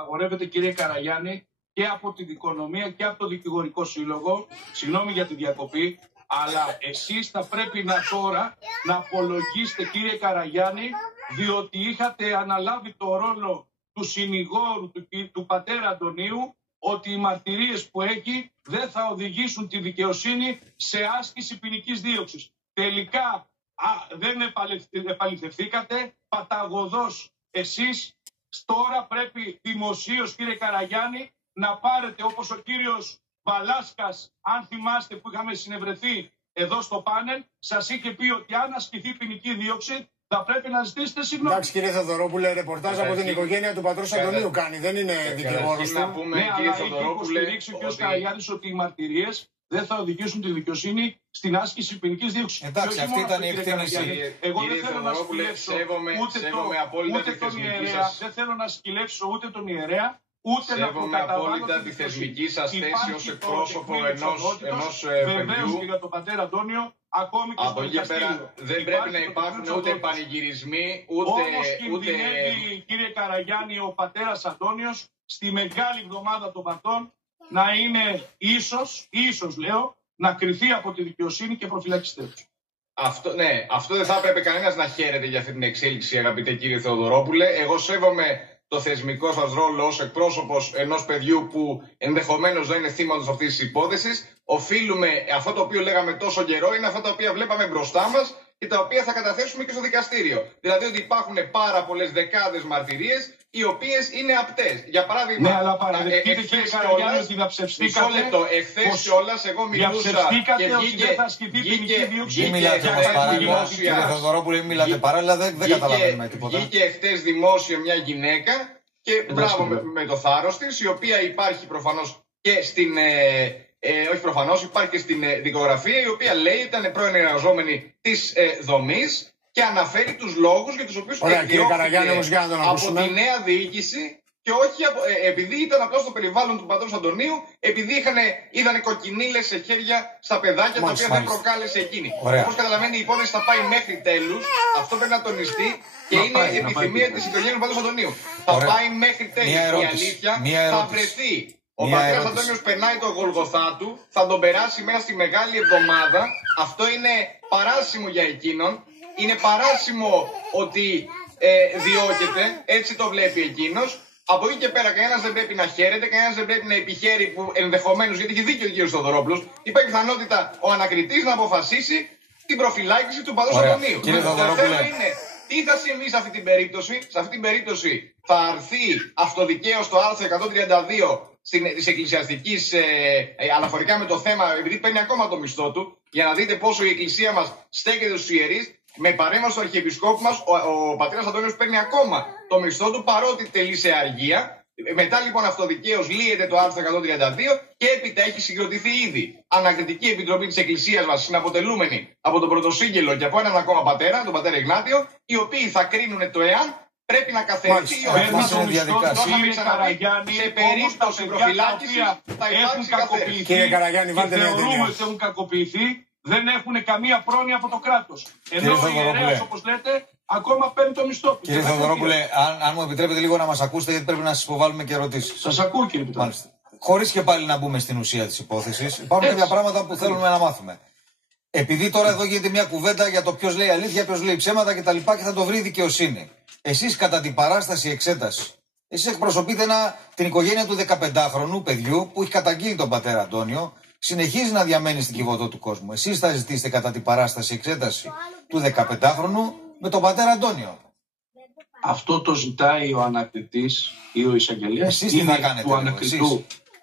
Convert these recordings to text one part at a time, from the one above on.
απαγορεύεται, κύριε Καραγιάννη, και από την Δικονομία και από το Δικηγορικό Σύλλογο. Συγγνώμη για τη διακοπή, αλλά εσείς θα πρέπει τώρα να απολογίσετε, κύριε Καραγιάννη, διότι είχατε αναλάβει το ρόλο του συνηγόρου του πατέρα Αντωνίου, ότι οι μαρτυρίες που έχει δεν θα οδηγήσουν τη δικαιοσύνη σε άσκηση ποινικής δίωξης. Τελικά δεν επαληθευθήκατε, παταγωδός εσείς. Τώρα πρέπει δημοσίως, κύριε Καραγιάννη, να πάρετε, όπως ο κύριος Βαλάσκας, αν θυμάστε, που είχαμε συνευρεθεί εδώ στο πάνελ, σας είχε πει ότι αν ασκηθεί ποινική δίωξη θα πρέπει να ζητήσετε συγγνώμη. Εντάξει, κύριε Θεοδωρόπουλε, ρεπορτάζ από την οικογένεια του πατρός Αντωνίου κάνει, δεν είναι δικηγόρος του. Ναι, αλλά έχει υποστηρίξει ο κ. Καραγιάννης ότι οι μαρτυρίες δεν θα οδηγήσουν τη δικαιοσύνη στην άσκηση ποινικής δίωξης. Εντάξει, αυτή ήταν η εκτίμηση. Εγώ δεν θέλω να σκυλεύσω ούτε τον ιερέα, δεν θέλω να σκυλεύσω ούτε τον ιερέα, ούτε να προκαταβάλω απόλυτα τη θεσμική σας θέση ως εκπρόσωπο ενός βεβαίως παιδιού. και για τον πατέρα Αντώνιο, ακόμη και από εκεί και πέρα δεν πρέπει να υπάρχουν ούτε πανηγυρισμοί, ούτε... Όμως κινδυνεύει, κύριε Καραγιάννη, ο πατέρας Αντώνιος στη μεγάλη εβδομάδα των πατών να είναι ίσως λέω, να κριθεί από τη δικαιοσύνη και προφυλακιστεί. Αυτό δεν θα έπρεπε κανένας να χαίρεται για αυτή την εξέλιξη, αγαπητέ κύριε Θεοδωρόπουλε. Εγώ σέβομαι το θεσμικό σας ρόλο ως εκπρόσωπος ενός παιδιού που ενδεχομένως δεν είναι θύματος αυτής της υπόθεσης. Οφείλουμε αυτό το οποίο λέγαμε τόσο καιρό, είναι αυτά τα οποία βλέπαμε μπροστά μας και τα οποία θα καταθέσουμε και στο δικαστήριο. Δηλαδή ότι υπάρχουν πάρα πολλές δεκάδες μαρτυρίες οι οποίες είναι απτές. Για παράδειγμα, ναι, αλλά παραδεχτείτε, κύριε Καραγιάννη, ότι διαψευστήκατε. Μισό λεπτό, εχθές κιόλας εγώ μιλούσα και Κύριε Θεοδωρόπουλε, μην μιλάτε παράλληλα, δεν καταλαβαίνουμε τίποτα. Βγήκε εχθές δημόσια μια γυναίκα και μπράβο με το θάρρος της, η οποία υπάρχει προφανώς και στην... όχι προφανώς, υπάρχει και στην δικογραφία, η οποία λέει ότι ήταν πρώην εργαζόμενη της δομής και αναφέρει τους λόγους για τους οποίους εκδιώχθηκε από τη νέα διοίκηση και όχι επειδή ήταν απλώς στο περιβάλλον του πατρός Αντωνίου, επειδή είδαν κοκκινίλες σε χέρια στα παιδάκια, τα οποία δεν προκάλεσε εκείνη. Όπως καταλαβαίνει, η υπόθεση θα πάει μέχρι τέλους, αυτό πρέπει να τονιστεί και είναι επιθυμία της οικογένειας του πατρός Αντωνίου. Θα πάει μέχρι τέλους, η αλήθεια θα βρεθεί. Ο πατέρας Αντώνιος περνάει το Γολγοθά του, θα τον περάσει μέσα στη Μεγάλη Εβδομάδα. Αυτό είναι παράσιμο για εκείνον. Είναι παράσιμο ότι διώκεται, έτσι το βλέπει εκείνος. Από εκεί και πέρα κανένας δεν πρέπει να χαίρεται, κανένας δεν πρέπει να επιχαίρει που ενδεχομένως, γιατί έχει δίκιο ο κ. Θεοδωρόπουλος, υπάρχει πιθανότητα ο ανακριτής να αποφασίσει την προφυλάκηση του πατρός Αντωνίου. Το θέμα είναι τι θα συμβεί σε αυτή την περίπτωση. Σε αυτή την περίπτωση θα αρθεί αυτοδικαίως το άρθρο 132 της εκκλησιαστικής αναφορικά με το θέμα, επειδή παίρνει ακόμα το μισθό του, για να δείτε πόσο η εκκλησία μας στέκεται στους ιερείς. Με παρέμβαση του Αρχιεπισκόπου μας, ο πατέρας Αντώνιος παίρνει ακόμα το μισθό του, παρότι τελεί σε αργία. Μετά λοιπόν αυτοδικαίως λύεται το άρθρο 132 και έπειτα έχει συγκροτηθεί ήδη ανακριτική επιτροπή της εκκλησίας μας, συναποτελούμενη από τον Πρωτοσύγγελο και από έναν ακόμα πατέρα, τον πατέρα Ιγνάτιο, οι οποίοι θα κρίνουν το εάν πρέπει να καθαριστεί ή όχι. Σε περίπτωση προφυλάκησης θα υπάρξει καθαίρεση. Κύριε Καραγιάννη, βάλτε μια θεωρούμε ότι έχουν κακοποιηθεί, δεν έχουν καμία πρόνοια από το κράτος. Ενώ ο ιερέας, όπως λέτε, ακόμα παίρνει το μισθό του. Κύριε Θεοδωρόπουλε, αν μου επιτρέπετε λίγο να μας ακούσετε, γιατί πρέπει να σας υποβάλουμε και ερωτήσεις. Σας ακούω, κύριε Πιτρόπουλε. Χωρίς και πάλι να μπούμε στην ουσία της υπόθεσης, υπάρχουν κάποια πράγματα που θέλουμε να μάθουμε. Επειδή τώρα εδώ γίνεται μια κουβέντα για το ποιος λέει αλήθεια, ποιος λέει ψέματα κτλ. Και θα το βρει η δικαιοσύνη. Εσείς κατά την παράσταση εξέταση, εσείς εκπροσωπείτε την οικογένεια του 15χρονου παιδιού που έχει καταγγείλει τον πατέρα Αντώνιο, συνεχίζει να διαμένει στην Κιβωτό του κόσμου. Εσείς θα ζητήσετε κατά την παράσταση εξέταση του 15χρονου με τον πατέρα Αντώνιο. Αυτό το ζητάει ο ανακριτής ή ο εισαγγελέας. Εσείς τι θα κάνετε,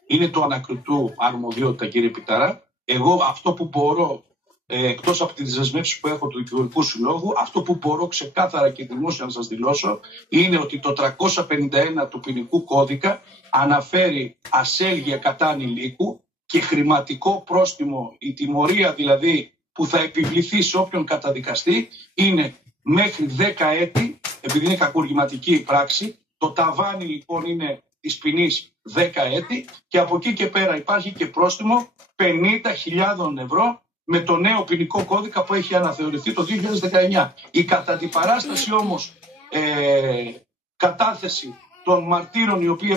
είναι του ανακριτού αρμοδιότητα, κύριε Πιτάρα. Εγώ αυτό που μπορώ, εκτός από τις δεσμεύσεις που έχω του Δικηγορικού Συλλόγου, αυτό που μπορώ ξεκάθαρα και δημόσια να σας δηλώσω είναι ότι το 351 του ποινικού κώδικα αναφέρει ασέλγεια κατά ανηλίκου και χρηματικό πρόστιμο. Η τιμωρία δηλαδή που θα επιβληθεί σε όποιον καταδικαστεί είναι μέχρι 10 έτη, επειδή είναι κακουργηματική η πράξη. Το ταβάνι λοιπόν είναι της ποινής 10 έτη και από εκεί και πέρα υπάρχει και πρόστιμο 50.000 ευρώ με το νέο ποινικό κώδικα που έχει αναθεωρηθεί το 2019. Η κατά την παράσταση όμως κατάθεση των μαρτύρων οι οποίοι